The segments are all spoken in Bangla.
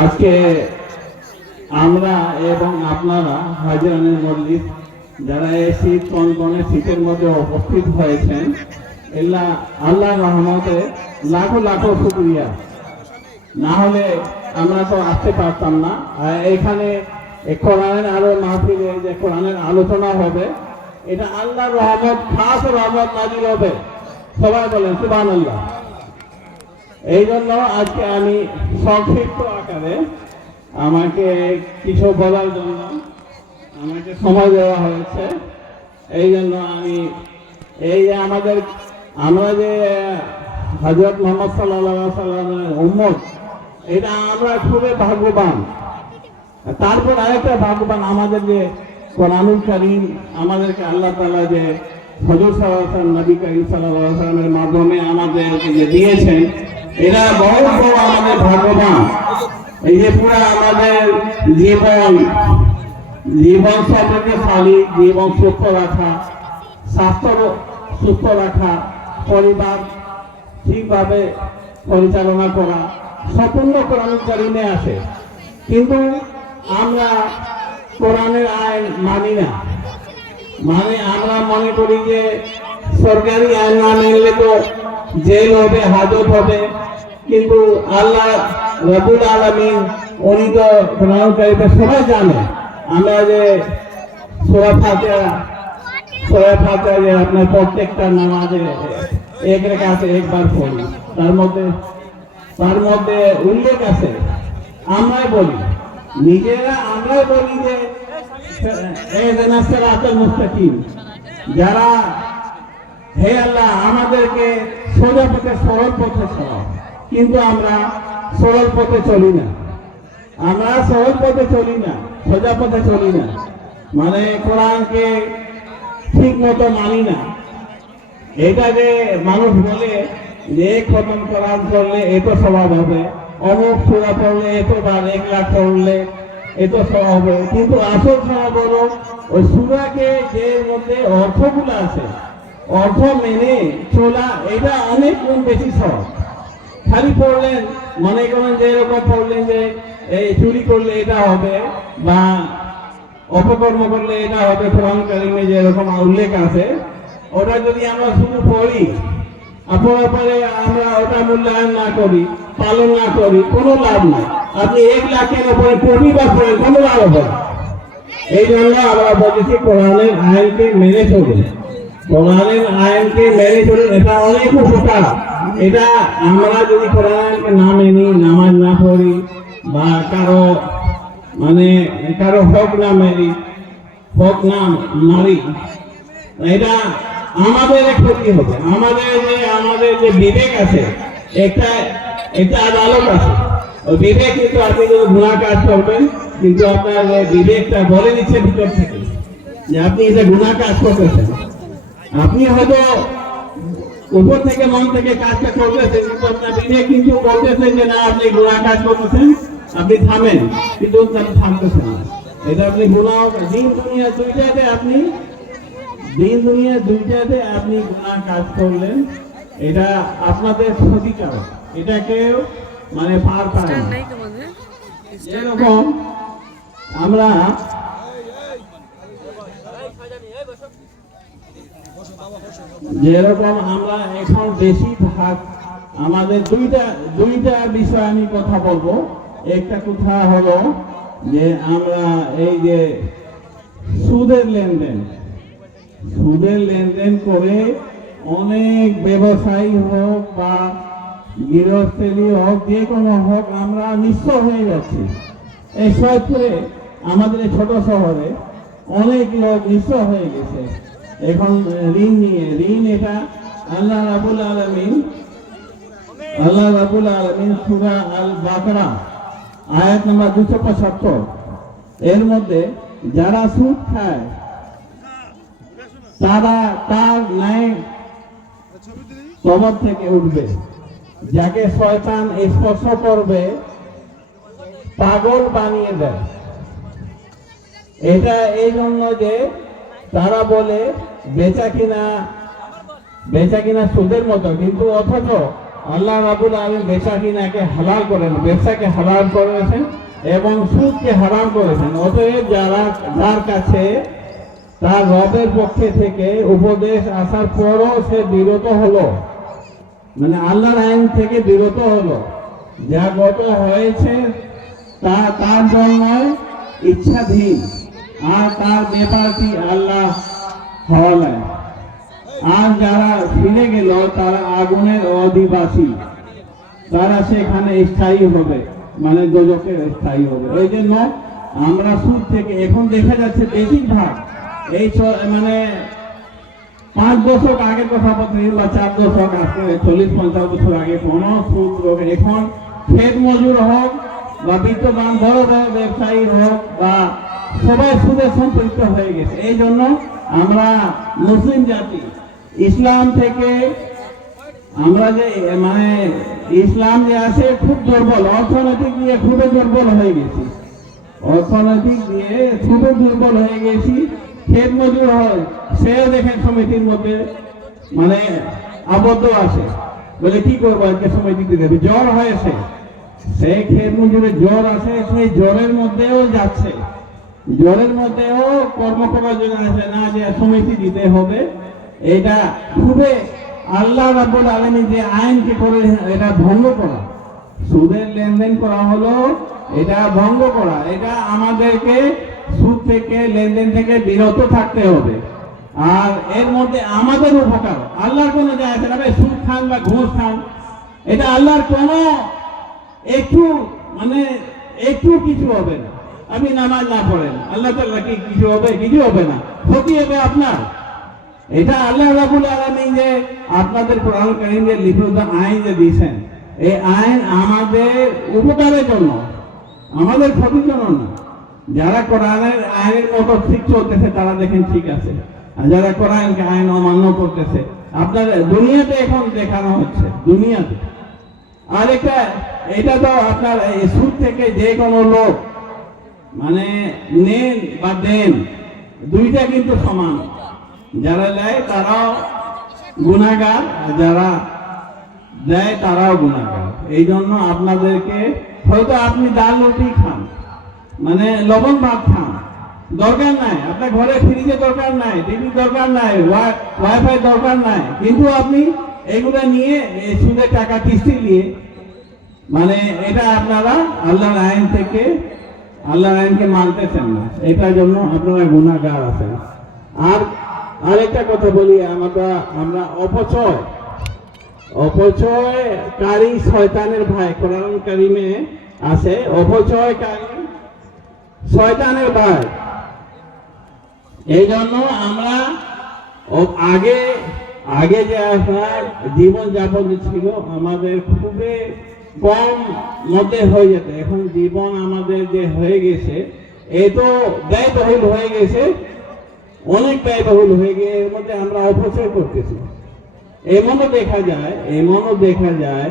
আজকে আমরা এবং আপনারা হাজিরানের মজলিস যারা এই শীত কনকনে শীতের মধ্যে উপস্থিত হয়েছেন, আল্লাহ রহমতে লাখো লাখো শুকরিয়া। না হলে আমরা তো আসতে পারতাম না। এখানে কোরআনের আরো মাহফিলে যে কোরআনের আলোচনা হবে, এটা আল্লাহর রহমত, খাস রহমত নাজিল হবে। সবাই বলেন সুবহানাল্লাহ। এই জন্য আজকে আমি সংক্ষিপ্ত আকারে আমাকে কিছু বলার জন্য আমাকে সময় দেওয়া হয়েছে। এই জন্য আমি এই যে আমরা যে হযরত মুহাম্মদ সাল্লাল্লাহু আলাইহি ওয়াসাল্লামের উম্মত, এটা আমরা খুবই ভাগ্যবান। তারপর আরেকটা ভাগ্যবান আমাদের যে কোরআনুল কারীম আমাদেরকে আল্লাহ তাআলা যে হযরত সাল্লাল্লাহু আলাইহি ওয়াসাল্লাম নবী করিম সাল্লাল্লাহু আলাইহি ওয়াসাল্লামের মাধ্যমে আমাদেরকে যে দিয়েছেন, এরা বহু বড় আমাদের ভাগ্যবান। এই যে পুরো আমাদের জীবন সম্পর্কে খালি জীবন সুস্থ রাখা, স্বাস্থ্য সুস্থ রাখা, পরিবার ঠিকভাবে পরিচালনা করা সম্পূর্ণ কোরআনুল কারীমে আসে। কিন্তু আমরা কোরআনের আইন মানি না। মানে আমরা মনে করি যে সরকারি আইন না মেনলে তো জেল হবে, হাজত হবে। কিন্তু আল্লাহ রাব্বুল আলামিন উনি তো কোরআনুল কারীমে সবাই জানে। আমরা যে সূরা ফাতিহা যে আপনার প্রত্যেকটা নামাজে এক রাকাতে একবার পড়ি, তার মধ্যে উল্লেখ আছে। আমরাই বলি যে ইহদিনা সিরাতাল মুস্তাকিম, যারা হে আল্লাহ আমাদেরকে সোজা পথে, সরল পথে চলাও। কিন্তু আমরা সরল পথে চলি না, সোজা পথে চলি না। মানে কোরআনকে ঠিক মতো মানি না। এটা যে মানুষ বলে যে খতম কোরআন পড়লে এত স্বভাব হবে, অমুক সূরা পড়লে এতবার 1 লাখ পড়লে এত স্বভাব হবে। কিন্তু আসল স্বভাব হলো ওই সূরাকে যে মধ্যে অর্থগুলো আছে, অর্থ মেনে চলা, এটা অনেক গুণ বেশি সহজ। খালি পড়লেন, মনে করেন যে এরকম পড়লেন যে এই চুরি করলে এটা হবে বা অপকর্ম করলে এটা হবে, কোরআন কারীমে যে এরকম উল্লেখ আছে, ওটা যদি আমরা শুধু পড়ি, আপনার পরে আমরা ওটা মূল্যায়ন না করি, পালন না করি, কোনো লাভ নাই। আপনি 1 লাখের উপরে প্রতিবার পড়েন, কোনো লাভ হবে না। এই জন্য আমরা বলেছি কোরআনের আইনকে মেনে চলুন, এটা অনেক উপকার। এটা আমরা যদি কোরআনকে না মেনি, নামাজ না পড়ি বা কারো হক না মারি, এটা আমাদের ক্ষতি হবে। আমাদের যে বিবেক আছে, একটা আদালত আছে, ওই বিবেক কিন্তু আপনি যদি গুনাহ কাজ করবেন, কিন্তু আপনার বিবেকটা বলে দিচ্ছে ভিতর থেকে যে আপনি এটা গুনাহ কাজ করতেছেন। আপনি হয়তো উপর থেকে মন থেকে কাজটা করতেছেন, কিন্তু আপনার বিবেক কিন্তু বলতেছে যে না, আপনি গুনাহ কাজ করতেছেন, আপনি থামেন, কিন্তু আপনি থামতেছেন না। এটা আপনি গুনাহ দিন দুনিয়া দুইটাতে আপনি গুনাহ কাজ করলেন, এটা আপনাদের ক্ষতিকারক। এটা কেউ পার পায় না। যেরকম আমরা এখন বেশিরভাগ আমাদের দুইটা বিষয় আমি কথা বলবো। একটা কথা হলো যে আমরা এই যে সুদের লেনদেন করে অনেক ব্যবসায়ী হোক বা গৃহস্থলী হোক, যে কোনো হোক, আমরা নিঃস্ব হয়ে যাচ্ছি। এই সৈয়দপুরে আমাদের ছোট শহরে অনেক লোক নিঃস্ব হয়ে গেছে এখন ঋণ। এটা আল্লাহ রাব্বুল আলামিন সূরা আল বাকারা আয়াত নাম্বার 275 এর মধ্যে যারা সুদ খায় তারা তার ন্যায় কবর থেকে উঠবে, যাকে শয়তান স্পর্শ করবে পাগল বানিয়ে দেয়। এটা এই জন্য যে তারা বলে বেচা কিনা সুদের মতো, কিন্তু অথচ আল্লাহ রাব্বুল আলামিন বেচাকিনাকে হালাল করেন, ব্যবসাকে হালাল করেছেন এবং সুদকে হারাম করেছেন। অতএব যার কাছে তার রবের পক্ষে থেকে উপদেশ আসার পরও সে বিরত হলো, মানে আল্লাহর আইন থেকে বিরত হলো, যা গত হয়েছে তা তার জন্য ইচ্ছাধীন, আর তার ব্যাপারটি আল্লাহ হওয়ালেন। আর যারা ফিরে গেল তারা আগুনের অধিবাসী, তারা সেখানে স্থায়ী হবে, মানে দোজখে স্থায়ী হবে। এই জন্য আমরা সুদ থেকে এখন দেখা যাচ্ছে বেশিরভাগ এই মানে 5 দশক আগের কথা বলতে বা 4 দশক আজকে 40-50 বছর আগে কোন সুদ রোগ, এখন ক্ষেত মজুর হোক বা বিত্তবান বড় বড় ব্যবসায়ী হোক বা সবাই সুদে সম্পৃক্ত হয়ে গেছে। এই জন্য আমরা মুসলিম জাতি ইসলাম থেকে আমরা যে মানে ইসলাম যে আছে খুব দুর্বল, অর্থনৈতিক দিয়ে খুবই দুর্বল হয়ে গেছি, অর্থনৈতিক দিয়ে খুবই দুর্বল হয়ে গেছি। ক্ষেত মজুর হয় সেও দেখেন সমিতির মধ্যে মানে আবদ্ধ আছে, বলে কি করবো আজকে সমিতি দেবে, জ্বর হয়েছে, সেই ক্ষেত মজুরের জ্বর আছে, সেই জ্বরের মধ্যেও যাচ্ছে, জ্বরের মধ্যেও কর্ম করার জন্য আছে না যে সমিতি দিতে হবে। এটা খুবই আল্লাহ রাব্বুল আলামিন যে আইনকে করে এটা ভঙ্গ করা, সুদের লেনদেন করা হলো এটা ভঙ্গ করা। এটা আমাদেরকে সুদ থেকে লেনদেন থেকে বিরত থাকতে হবে। আর এর মধ্যে আমাদের উপকার, আল্লাহর কোনো যায় আসে না, সুদ খান বা ঘুষ খান, এটা আল্লাহর কোনো একটু মানে একটু কিছু হবে না। আপনি নামাজ না পড়েন, আল্লাহ তাআলা কি কিছু হবে? কিছু হবে না, ক্ষতি হবে আপনার। এটা আল্লাহ রাব্বুল আলামিন যে আপনাদের কোরআন কারীমে লিখিত আইন যে দিয়েছেন, এই আইন আমাদের উপকারের জন্য, আমাদের ক্ষতির জন্য না। যারা কোরআনের আইনের মতো ঠিক চলতেছে তারা দেখেন ঠিক আছে, আর যারা কোরআনকে আইন অমান্য করতেছে আপনার দুনিয়াতে এখন দেখানো হচ্ছে, দুনিয়াতে। আর এটা তো আপনার এই সুদ থেকে যে কোনো লোক মানে নেন বা দেন দুইটা কিন্তু সমান, যারা নেয় তারাও গুনাহগার, যারা দেয় তারাও গুনাহগার। এই জন্য আপনাদেরকে হয়তো আপনি ডাল রুটি খান, মানে লবণ ভাত খান, দরকার নাই, আপনার ঘরে ফ্রিজে দরকার নাই, টিভি দরকার নাই, ওয়াইফাই দরকার নাই, কিন্তু আপনি এগুলো নিয়ে সুদের টাকা কিস্তি নিয়ে মানে এটা আপনারা আল্লাহর আইন থেকে আল্লাহর আইনকে মানতেছেন না, এটার জন্য আপনারা গুনাহগার আছেন। আর আরেকটা কথা বলি, আমরা অপচয়কারী শয়তানের ভাই, কোরআন কারীমে আছে অপচয়কারী শয়তানের ভাই। এই জন্য আমরা আগে যে আপনার জীবন যাপন ছিল আমাদের খুবই কম মধ্যে হয়ে যেত, এখন জীবন আমাদের যে হয়ে গেছে এ তো ব্যয়বহুল হয়ে গেছে, অনেক ব্যয়বহুল হয়ে গিয়ে এর মধ্যে আমরা অপচয় করতেছি। এমনও দেখা যায়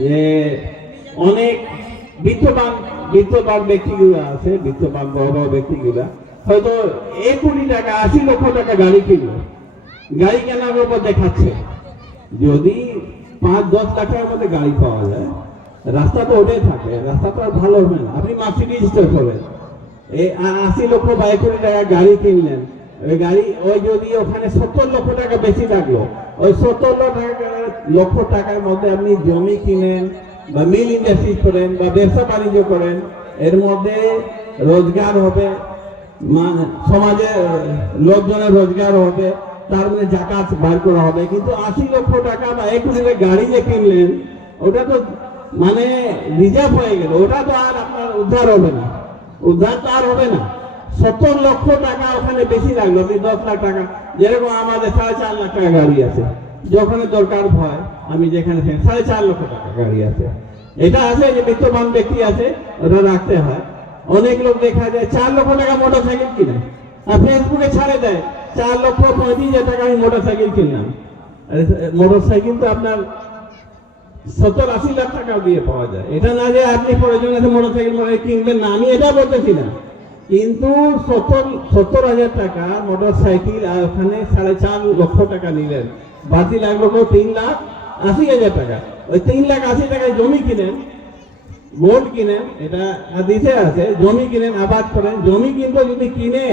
যে অনেক বিত্তবান ব্যক্তিগুলো আছে, বিত্তবান বড় বড় ব্যক্তিগুলা হয়তো 1 কোটি টাকা 80 লক্ষ টাকা গাড়ি কিনলো, গাড়ি কেনার উপর দেখাচ্ছে। যদি 5-10 টাকার মধ্যে গাড়ি পাওয়া যায়, রাস্তা তো ওটাই থাকে, রাস্তা তো আর ভালো হবে না, আপনি মার্সিডিজ করেন, এই 80 লক্ষ বা 1 কোটি টাকা গাড়ি কিনলেন, ওই গাড়ি ওই যদি ওখানে 70 লক্ষ টাকা বেশি লাগলো, ওই 70 লক্ষ টাকার মধ্যে আপনি জমি কিনেন বা মিল ইন্ডাস্ট্রি করেন বা ব্যবসা বাণিজ্য করেন, এর মধ্যে রোজগার হবে, সমাজে লোকজনের রোজগার হবে, তার মধ্যে জাকাত বার করা হবে। কিন্তু 80 লক্ষ টাকা বা 1 কোটি টাকা গাড়ি যে কিনলেন ওটা তো মানে রিজার্ভ হয়ে গেল, ওটা তো আর আপনার উদ্ধার হবে না, উদ্ধার তো আর হবে না। 70 লক্ষ টাকা ওখানে বেশি লাগলো, আপনি 10 লাখ টাকা, যেরকম আমাদের 4.5 লাখ টাকা গাড়ি আছে, যখন দরকার হয় আমি যেখানে 4.5 লক্ষ টাকা গাড়ি আছে, এটা আছে যে বিত্তবান ব্যক্তি আছে ওটা রাখতে হয়। অনেক লোক দেখা যায় 4 লক্ষ টাকা মোটর সাইকেল কিনে আর ফেসবুকে ছাড়ে দেয় 4,35,000 টাকা আমি মোটর সাইকেল কিনলাম। মোটর সাইকেল তো আপনার 70-80 লাখ টাকা দিয়ে পাওয়া যায়। এটা না যে আপনি প্রয়োজনে মোটর সাইকেল কিনবেন না, আমি এটা বলতেছি না, কিন্তু 70,000 টাকা মোটর সাইকেল আর ওখানে 4.5 লক্ষ টাকা নিলেন, বাকি লাগলো 3 লাখ 80,000 টাকা। ওই 3,80,000 টাকায় জমি কিনেন, গোল্ড কিনেন, এটা হাদিসে আছে, জমি কিনেন, আবাদ করেন। জমি কিন্তু যদি কিনে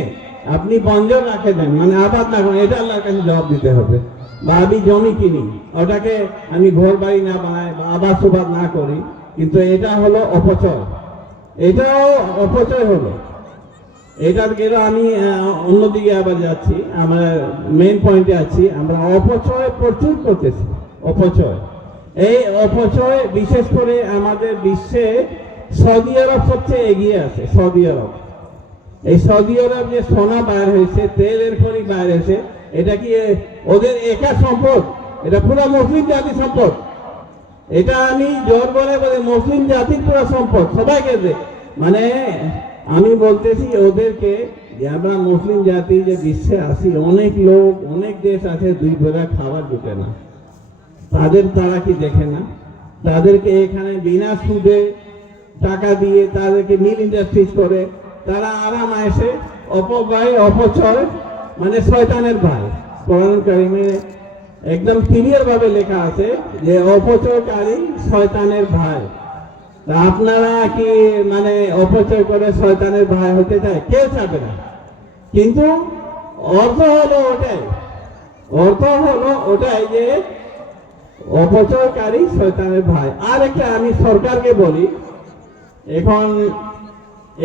আপনি বঞ্জর রাখে দেন, মানে আবাদ না করেন, এটা আল্লাহর কাছে জবাব দিতে হবে। বা আমি জমি কিনি, ওটাকে আমি ঘর বাড়ি না বানাই বা আবাদ সুবাদ না করি, কিন্তু এটা হলো অপচয়, এটাও অপচয় হলো। এটার গেলে আমি অন্যদিকে আবার যাচ্ছি, আমরা মেইন পয়েন্টে আছি। আমরা অপচয় প্রচুর করতেছি, অপচয়। এই অপচয় বিশেষ করে আমাদের বিশ্বে সৌদি আরব সবচেয়ে এগিয়ে আছে। সৌদি আরব, এই সৌদি আরব যে সোনা বাইর হয়েছে, তেলের খনি বাইর হয়েছে, এটা কি ওদের একা সম্পদ? এটা পুরো মুসলিম জাতির সম্পদ। এটা আমি জোর বলে বলে মুসলিম জাতির পুরো সম্পদ, সবাইকে দে। মানে আমি বলতেছি ওদেরকে যে আমরা মুসলিম জাতি যে বিশ্বে আসি, অনেক লোক, অনেক দেশ আছে 2 বেলা খাবার জুটে না, তারা কি দেখে না? তাদেরকে এখানে বিনা সুদে টাকা দিয়ে তাদেরকে মিল ইন্ডাস্ট্রিজ করে, তারা আরাম এসে অপব্যয়, অপচয়, মানে শয়তানের ভাই। কোরআন কারিমে একদম ক্লিয়ার ভাবে লেখা আছে যে অপচয়কারী শয়তানের ভাই। তা আপনারা কি মানে অপচয় করে শয়তানের ভাই হতে চায়? কেউ চাবে না। কিন্তু অর্থ হলো ওটাই যে অপচয়কারী শয়তানের ভাই। আর একটা আমি সরকারকে বলি,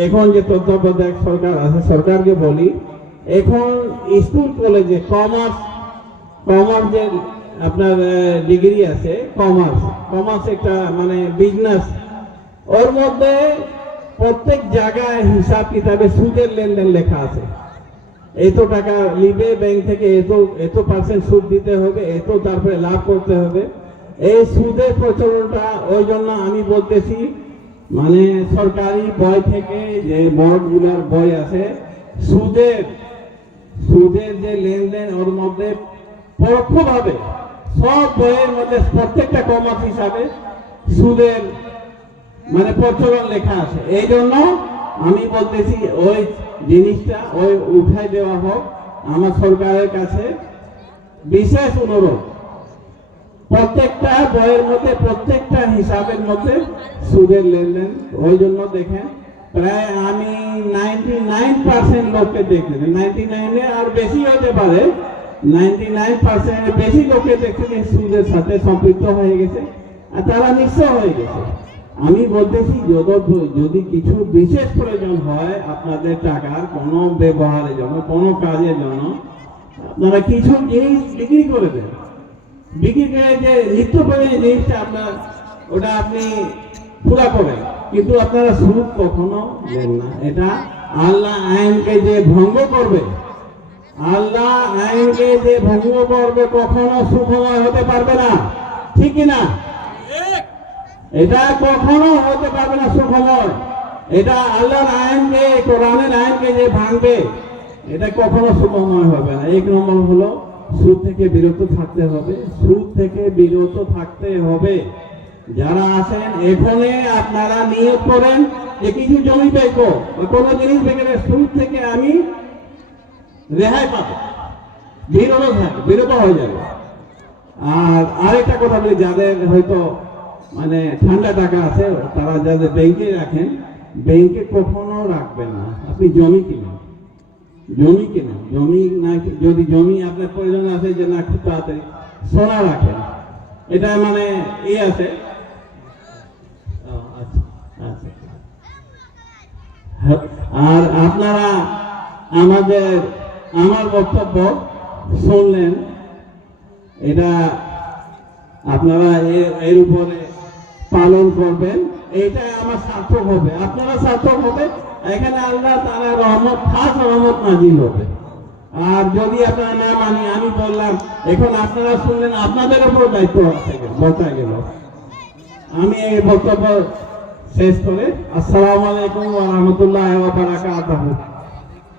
এখন যে তত্ত্বাবধায়ক সরকার আছে, সরকারকে বলি, এখন স্কুল কলেজে কমার্স যে আপনার ডিগ্রি আছে, কমার্স একটা মানে বিজনেস, ওর মধ্যে প্রত্যেক জায়গায় হিসাব কিতাবে সুদের লেনদেন লেখা আছে। এত টাকা নিবে ব্যাংক থেকে, এত পার্সেন্ট সুদ দিতে হবে, এত তারপরে লাভ করতে হবে। এই সুদের প্রচলনটা, ওই জন্য আমি বলতেছি মানে সরকারি বই থেকে যে বোর্ডগুলোর বই আছে, সুদের যে লেনদেন ওর মধ্যে পরোক্ষভাবে সব বইয়ের মধ্যে প্রত্যেকটা কমার্স হিসাবে সুদের মানে প্রচলন লেখা আছে। এই জন্য আমি বলতেছি ওই জিনিসটা ওই উঠাই দেওয়া হোক। আমার সরকারের কাছে বিশেষ অনুরোধ, প্রত্যেকটা বইয়ের মধ্যে, প্রত্যেকটা হিসাবের মধ্যে সুদের লেনদেন। ওই জন্য দেখেন প্রায় আমি 99% লোককে দেখতেছি, 99 আর বেশি হতে পারে, 99% বেশি লোককে দেখতেছি সুদের সাথে সম্পৃক্ত হয়ে গেছে, আর তারা নিঃস্ব হয়ে গেছে। আমি বলতেছি যদি কিছু বিশেষ প্রয়োজন হয় আপনাদের টাকার কোনো ব্যবহারের জন্য, কোনো কাজের জন্য, আপনারা কিছু জিনিস বিক্রি করে দেন। বিক্রি করে যে নিত্য প্রয়োজনীয় জিনিসটা আপনার, ওটা আপনি পুরা করেন, কিন্তু আপনারা সুদ কখনো দেন না। এটা আল্লাহ আইনকে যে ভঙ্গ করবে, কখনো সুখময় হতে পারবে না, ঠিক কিনা? এটা কখনো হতে পারবে না সুখময়। এটা আল্লাহর আইনকে, কোরআনের আইনকে যে ভাঙবে, এটা কখনো সুখময় হবে না। 1 নম্বর হলো সুদ থেকে বিরত থাকতে হবে, যারা আছেন এখানে আপনারা নিয়োগ করেন যে কিছু জমি বেচবো, কোনো জিনিস বেচলে সুদ থেকে আমি রেহাই পাবো, বিরত হয়ে যাবে। আর আরেকটা কথা বলি, যাদের হয়তো মানে ঠান্ডা টাকা আছে, তারা যাদের ব্যাংকে রাখেন, ব্যাংকে কখনো রাখবেন না। আপনি জমি কিনেন, জমি না, যদি জমি আপনার প্রয়োজন আছে যে না খুব তাড়াতাড়ি, সোনা রাখেন। এটা মানে আছে। আর আপনারা আমার বক্তব্য শুনলেন, এটা আপনারা এর উপরে পালন করবেন, এইটা আমার সার্থক হবে, আপনারা সার্থক হবে। এখানে আল্লাহ তাআলার রহমত, খাস রহমত নাজিল হবে। আর যদি আপনারা না মানি, আমি বললাম, এখন আপনারা শুনলেন, আপনাদের উপর দায়িত্ব বর্তায় গেল। আমি এই বক্তব্য শেষ করে আসসালামু আলাইকুম ওয়া রাহমাতুল্লাহি ওয়া বারাকাতুহু।